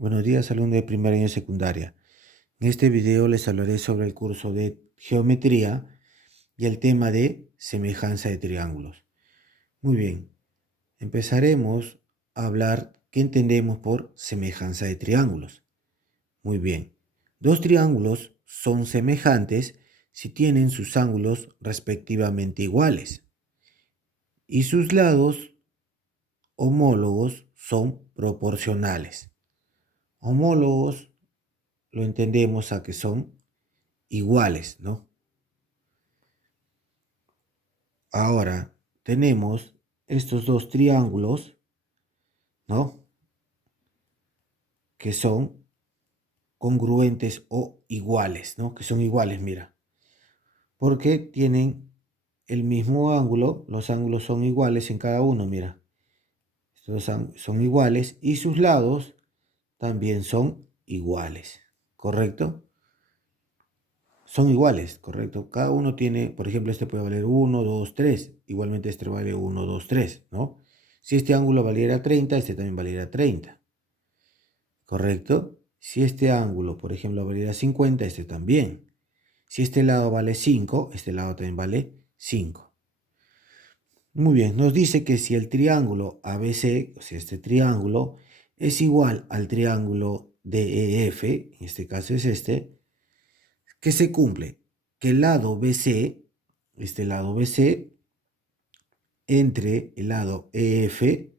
Buenos días, alumnos de primer año de secundaria. En este video les hablaré sobre el curso de geometría y el tema de semejanza de triángulos. Muy bien, empezaremos a hablar qué entendemos por semejanza de triángulos. Muy bien, dos triángulos son semejantes si tienen sus ángulos respectivamente iguales y sus lados homólogos son proporcionales. Homólogos lo entendemos a que son iguales, ¿no? Ahora tenemos estos dos triángulos, ¿no? Que son congruentes o iguales, ¿no? Que son iguales, mira. Porque tienen el mismo ángulo, los ángulos son iguales en cada uno, mira. Estos son iguales y sus lados también son iguales, ¿correcto? Son iguales, correcto. Cada uno tiene, por ejemplo, este puede valer 1, 2, 3. Igualmente este vale 1, 2, 3, ¿no? Si este ángulo valiera 30, este también valiera 30. ¿Correcto? Si este ángulo, por ejemplo, valiera 50, este también. Si este lado vale 5, este lado también vale 5. Muy bien, nos dice que si el triángulo ABC, o sea, este triángulo, es igual al triángulo DEF, en este caso es este, que se cumple que el lado BC, este lado BC, entre el lado EF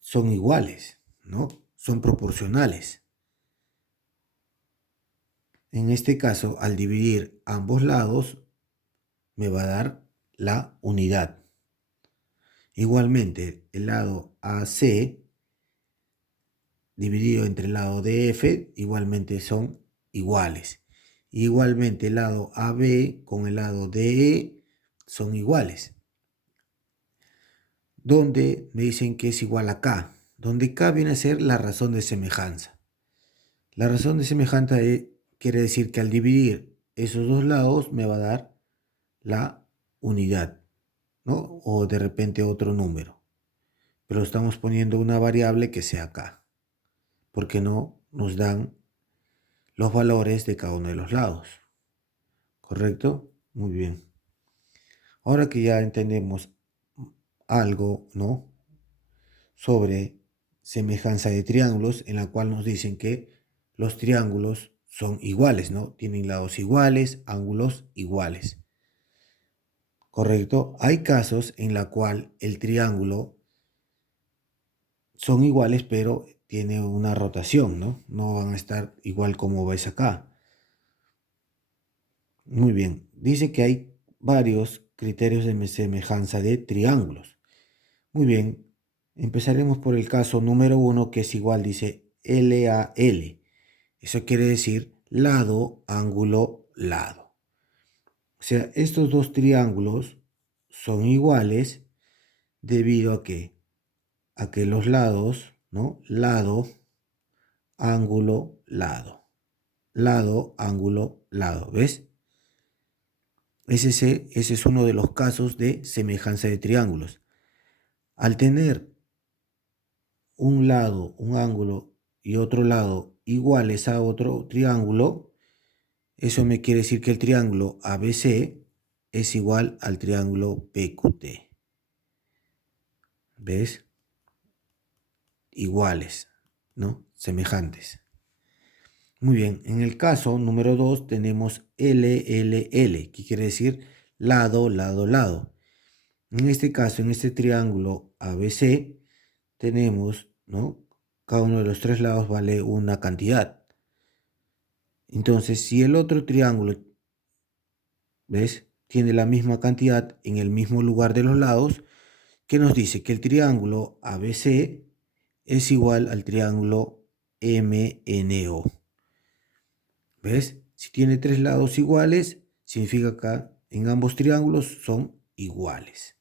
son iguales, ¿no? Son proporcionales. En este caso, al dividir ambos lados, me va a dar la unidad. Igualmente, el lado AC dividido entre el lado DF, igualmente son iguales. Igualmente, el lado AB con el lado DE son iguales. Donde me dicen que es igual a K, donde K viene a ser la razón de semejanza. La razón de semejanza quiere decir que al dividir esos dos lados me va a dar la unidad, ¿no? O de repente otro número. Pero estamos poniendo una variable que sea K, porque no nos dan los valores de cada uno de los lados. ¿Correcto? Muy bien. Ahora que ya entendemos algo, ¿no? Sobre semejanza de triángulos, en la cual nos dicen que los triángulos son iguales, ¿no? Tienen lados iguales, ángulos iguales. ¿Correcto? Hay casos en la cual el triángulo son iguales, pero tiene una rotación, ¿no? No van a estar igual como ves acá. Muy bien. Dice que hay varios criterios de semejanza de triángulos. Muy bien. Empezaremos por el caso número 1, que es igual, dice LAL. Eso quiere decir lado, ángulo, lado. O sea, estos dos triángulos son iguales debido a que los lados, ¿no? Lado, ángulo, lado. Lado, ángulo, lado. ¿Ves? Ese es uno de los casos de semejanza de triángulos. Al tener un lado, un ángulo y otro lado iguales a otro triángulo, eso me quiere decir que el triángulo ABC es igual al triángulo PQT. ¿Ves? Iguales, ¿no? Semejantes. Muy bien, en el caso número 2 tenemos LLL, que quiere decir lado, lado, lado. En este caso, en este triángulo ABC, tenemos, ¿no? Cada uno de los tres lados vale una cantidad. Entonces, si el otro triángulo, ¿ves? Tiene la misma cantidad en el mismo lugar de los lados, ¿qué nos dice? Que el triángulo ABC es igual al triángulo MNO. ¿Ves? Si tiene tres lados iguales, significa que en ambos triángulos son iguales.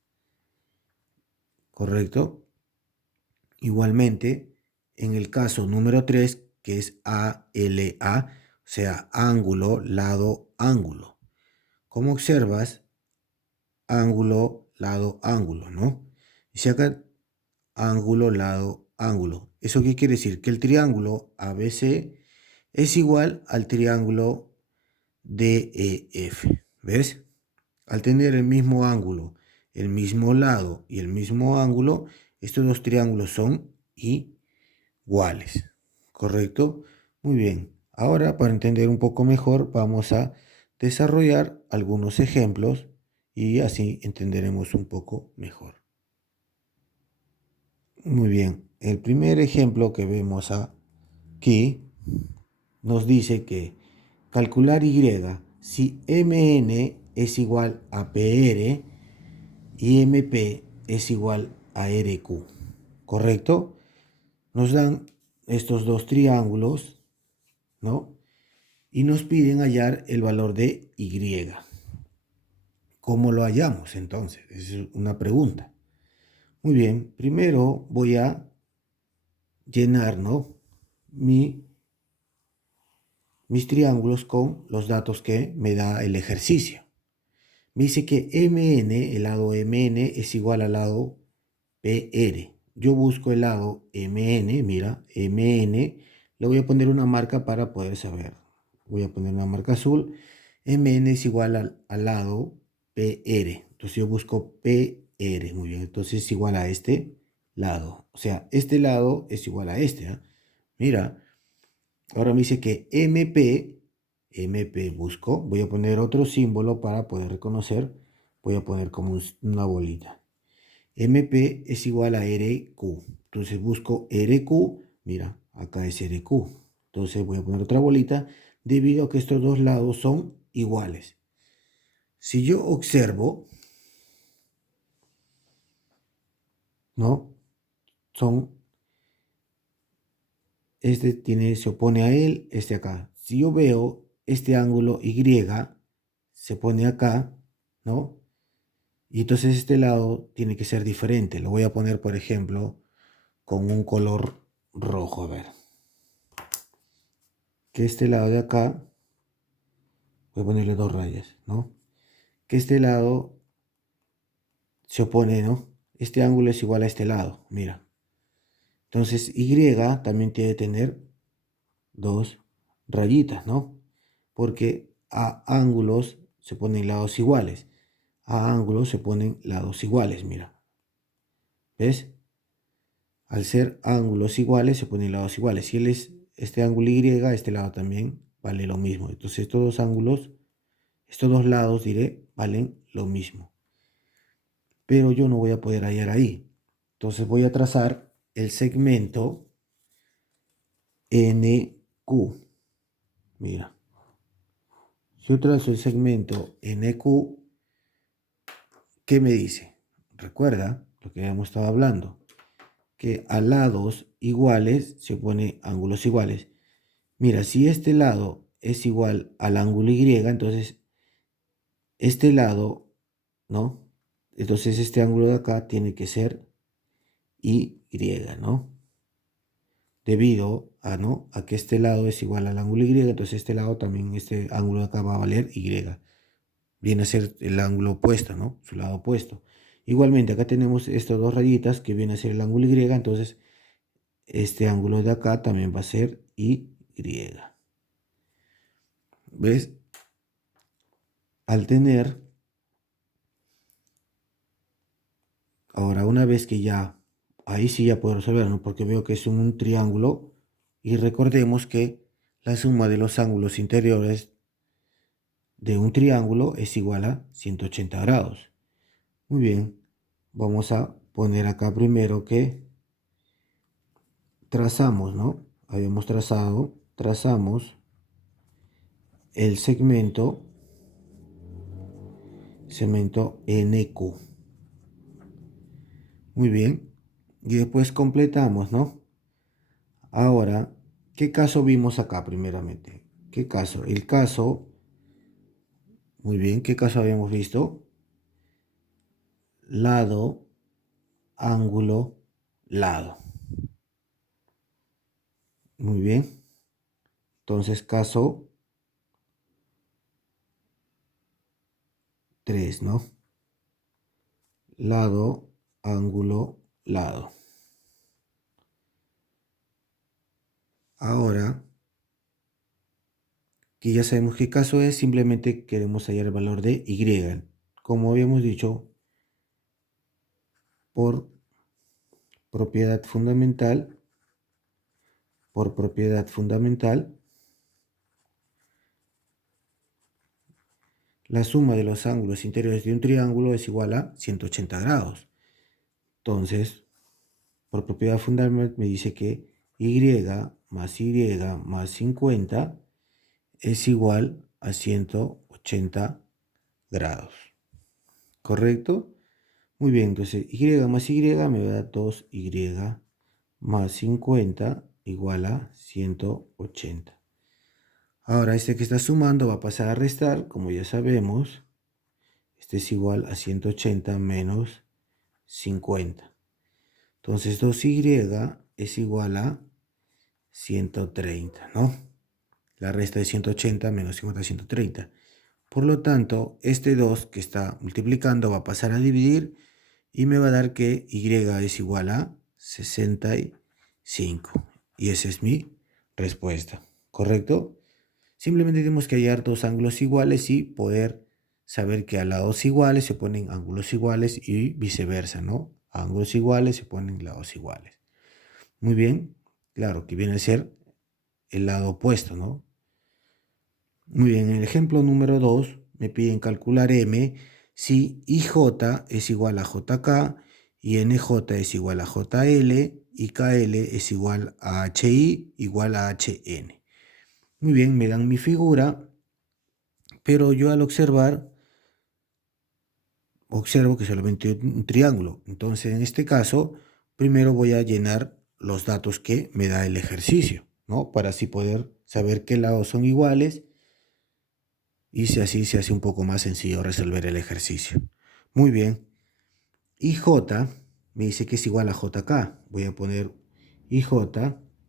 ¿Correcto? Igualmente, en el caso número 3, que es ALA, o sea, ángulo, lado, ángulo. Como observas, ángulo, lado, ángulo, ¿no? Y si acá, ángulo, lado, ángulo. ¿Eso qué quiere decir? Que el triángulo ABC es igual al triángulo DEF. ¿Ves? Al tener el mismo ángulo, el mismo lado y el mismo ángulo, estos dos triángulos son iguales. ¿Correcto? Muy bien. Ahora, para entender un poco mejor, vamos a desarrollar algunos ejemplos y así entenderemos un poco mejor. Muy bien. El primer ejemplo que vemos aquí nos dice que calcular Y si MN es igual a PR y MP es igual a RQ. ¿Correcto? Nos dan estos dos triángulos, ¿no? Y nos piden hallar el valor de Y. ¿Cómo lo hallamos entonces? Esa es una pregunta. Muy bien, primero voy a llenar, ¿no? mis triángulos con los datos que me da el ejercicio. Me dice que MN, el lado MN, es igual al lado PR. Yo busco el lado MN, mira, MN, le voy a poner una marca para poder saber. Voy a poner una marca azul. MN es igual al lado PR. Entonces yo busco PR, muy bien, entonces es igual a este lado. O sea, este lado es igual a este, ¿eh? Mira, ahora me dice que MP busco, voy a poner otro símbolo para poder reconocer, voy a poner como una bolita. MP es igual a RQ, entonces busco RQ, mira, acá es RQ, entonces voy a poner otra bolita debido a que estos dos lados son iguales. Si yo observo, ¿no? Se opone a él, este acá. Si yo veo este ángulo Y, se pone acá, ¿no? Y entonces este lado tiene que ser diferente. Lo voy a poner, por ejemplo, con un color rojo. A ver. Que este lado de acá, voy a ponerle dos rayas, ¿no? Que este lado se opone, ¿no? Este ángulo es igual a este lado, mira. Entonces Y también tiene que tener dos rayitas, ¿no? Porque a ángulos se ponen lados iguales. A ángulos se ponen lados iguales, mira. ¿Ves? Al ser ángulos iguales se ponen lados iguales. Si él es este ángulo Y, este lado también vale lo mismo. Entonces estos dos ángulos, estos dos lados, diré, valen lo mismo. Pero yo no voy a poder hallar ahí. Entonces voy a trazar el segmento NQ. Mira. Si yo trazo el segmento NQ, ¿qué me dice? Recuerda lo que habíamos estado hablando, que a lados iguales se pone ángulos iguales. Mira, si este lado es igual al ángulo Y, entonces este lado, ¿no? Entonces este ángulo de acá tiene que ser Y, ¿no? Debido a, ¿no? A que este lado es igual al ángulo Y, entonces este lado también, este ángulo de acá va a valer Y. Viene a ser el ángulo opuesto, ¿no? Su lado opuesto. Igualmente, acá tenemos estas dos rayitas que viene a ser el ángulo Y, entonces este ángulo de acá también va a ser Y. ¿Ves? Al tener, ahora una vez que ya, ahí sí ya puedo resolver, ¿no? Porque veo que es un triángulo y recordemos que la suma de los ángulos interiores de un triángulo es igual a 180 grados. Muy bien, vamos a poner acá primero que trazamos, ¿no? Habíamos trazamos el segmento NQ. Muy bien, y después completamos, ¿no? Ahora, ¿qué caso vimos acá primeramente? ¿Qué caso? El caso, muy bien, ¿qué caso habíamos visto? Lado, ángulo, lado. Muy bien. Entonces, caso 3, ¿no? Lado, ángulo, lado. Ahora que ya sabemos qué caso es, simplemente queremos hallar el valor de y. Como habíamos dicho, por propiedad fundamental, la suma de los ángulos interiores de un triángulo es igual a 180 grados. Entonces, por propiedad fundamental me dice que y más 50 es igual a 180 grados. ¿Correcto? Muy bien, entonces y más y me da 2y más 50 igual a 180. Ahora este que está sumando va a pasar a restar, como ya sabemos. Este es igual a 180 menos 50. Entonces 2y es igual a 130, ¿no? La resta de 180 menos 50 es 130. Por lo tanto, este 2 que está multiplicando va a pasar a dividir y me va a dar que y es igual a 65. Y esa es mi respuesta, ¿correcto? Simplemente tenemos que hallar dos ángulos iguales y poder saber que a lados iguales se ponen ángulos iguales y viceversa, ¿no? A ángulos iguales se ponen lados iguales. Muy bien, claro, que viene a ser el lado opuesto, ¿no? Muy bien, en el ejemplo número 2 me piden calcular M si IJ es igual a JK y NJ es igual a JL y KL es igual a HI igual a HN. Muy bien, me dan mi figura, pero yo al observo que solamente un triángulo. Entonces, en este caso, primero voy a llenar los datos que me da el ejercicio, ¿no? Para así poder saber qué lados son iguales y si así se hace un poco más sencillo resolver el ejercicio. Muy bien. IJ me dice que es igual a JK. Voy a poner IJ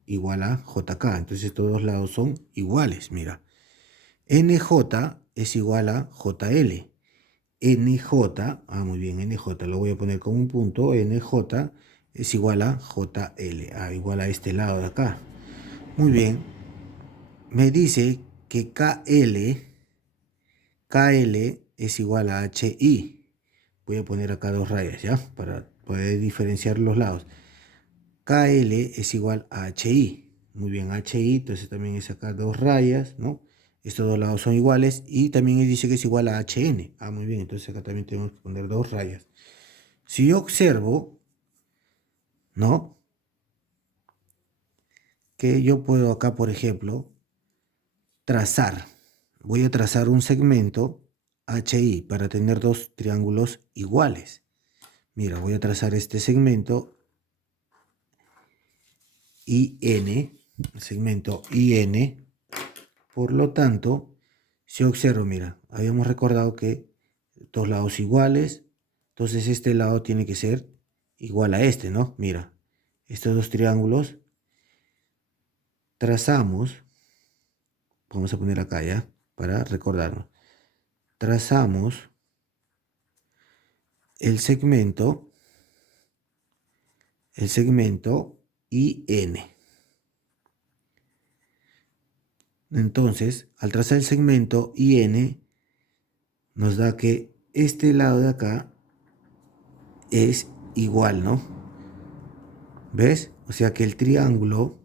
igual a JK. Entonces todos los lados son iguales, mira. NJ es igual a JL. NJ, muy bien, NJ lo voy a poner como un punto. NJ es igual a JL, igual a este lado de acá. Muy bien. Me dice que KL es igual a HI. Voy a poner acá dos rayas, ¿ya? Para poder diferenciar los lados. KL es igual a HI. Muy bien, HI, entonces también es acá dos rayas, ¿no? Estos dos lados son iguales y también dice que es igual a HN. Muy bien, entonces acá también tenemos que poner dos rayas. Si yo observo, ¿no? Que yo puedo acá, por ejemplo, trazar. Voy a trazar un segmento HI para tener dos triángulos iguales. Mira, voy a trazar este segmento IN, el segmento IN. Por lo tanto, si observo, mira, habíamos recordado que dos lados iguales, entonces este lado tiene que ser igual a este, ¿no? Mira, estos dos triángulos trazamos, vamos a poner acá ya, para recordarnos, trazamos el segmento IN. Entonces, al trazar el segmento IN, nos da que este lado de acá es igual, ¿no? ¿Ves? O sea que el triángulo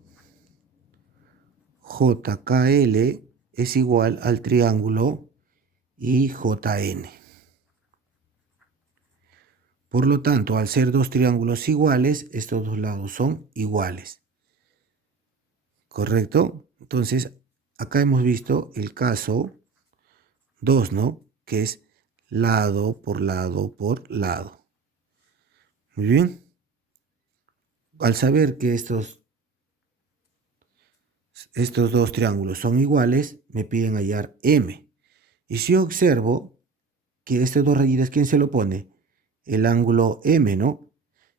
JKL es igual al triángulo IJN. Por lo tanto, al ser dos triángulos iguales, estos dos lados son iguales. ¿Correcto? Entonces, acá hemos visto el caso 2, ¿no? Que es lado por lado por lado. Muy bien. Al saber que estos dos triángulos son iguales, me piden hallar M. Y si yo observo que estas dos rayitas, ¿quién se lo pone? El ángulo M, ¿no?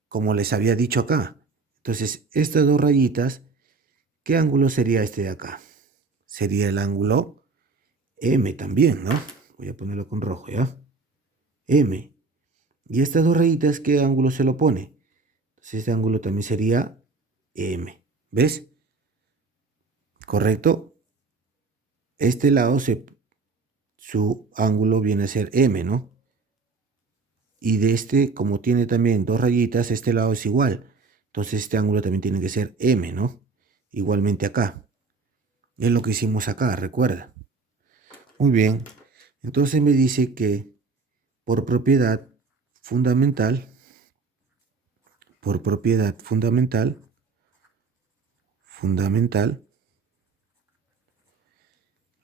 Como les había dicho acá. Entonces, estas dos rayitas, ¿qué ángulo sería este de acá? Sería el ángulo M también, ¿no? Voy a ponerlo con rojo, ¿ya? M. Y estas dos rayitas, ¿qué ángulo se lo pone? Entonces, este ángulo también sería M. ¿Ves? ¿correcto? Este lado su ángulo viene a ser M, ¿no? Y de este, como tiene también dos rayitas, este lado es igual. Entonces este ángulo también tiene que ser M, ¿no? Igualmente acá. Es lo que hicimos acá, recuerda. Muy bien. Entonces me dice que por propiedad fundamental, fundamental,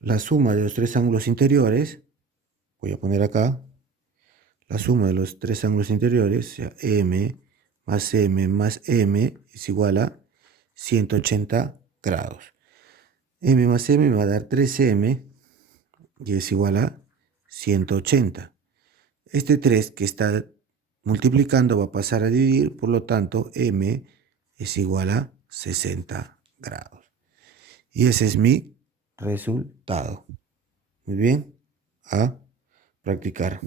la suma de los tres ángulos interiores, voy a poner acá, la suma de los tres ángulos interiores, o sea, M más M es igual a 180 grados. M más M me va a dar 3M y es igual a 180. Este 3 que está multiplicando va a pasar a dividir, por lo tanto M es igual a 60 grados. Y ese es mi resultado. Muy bien, a practicar.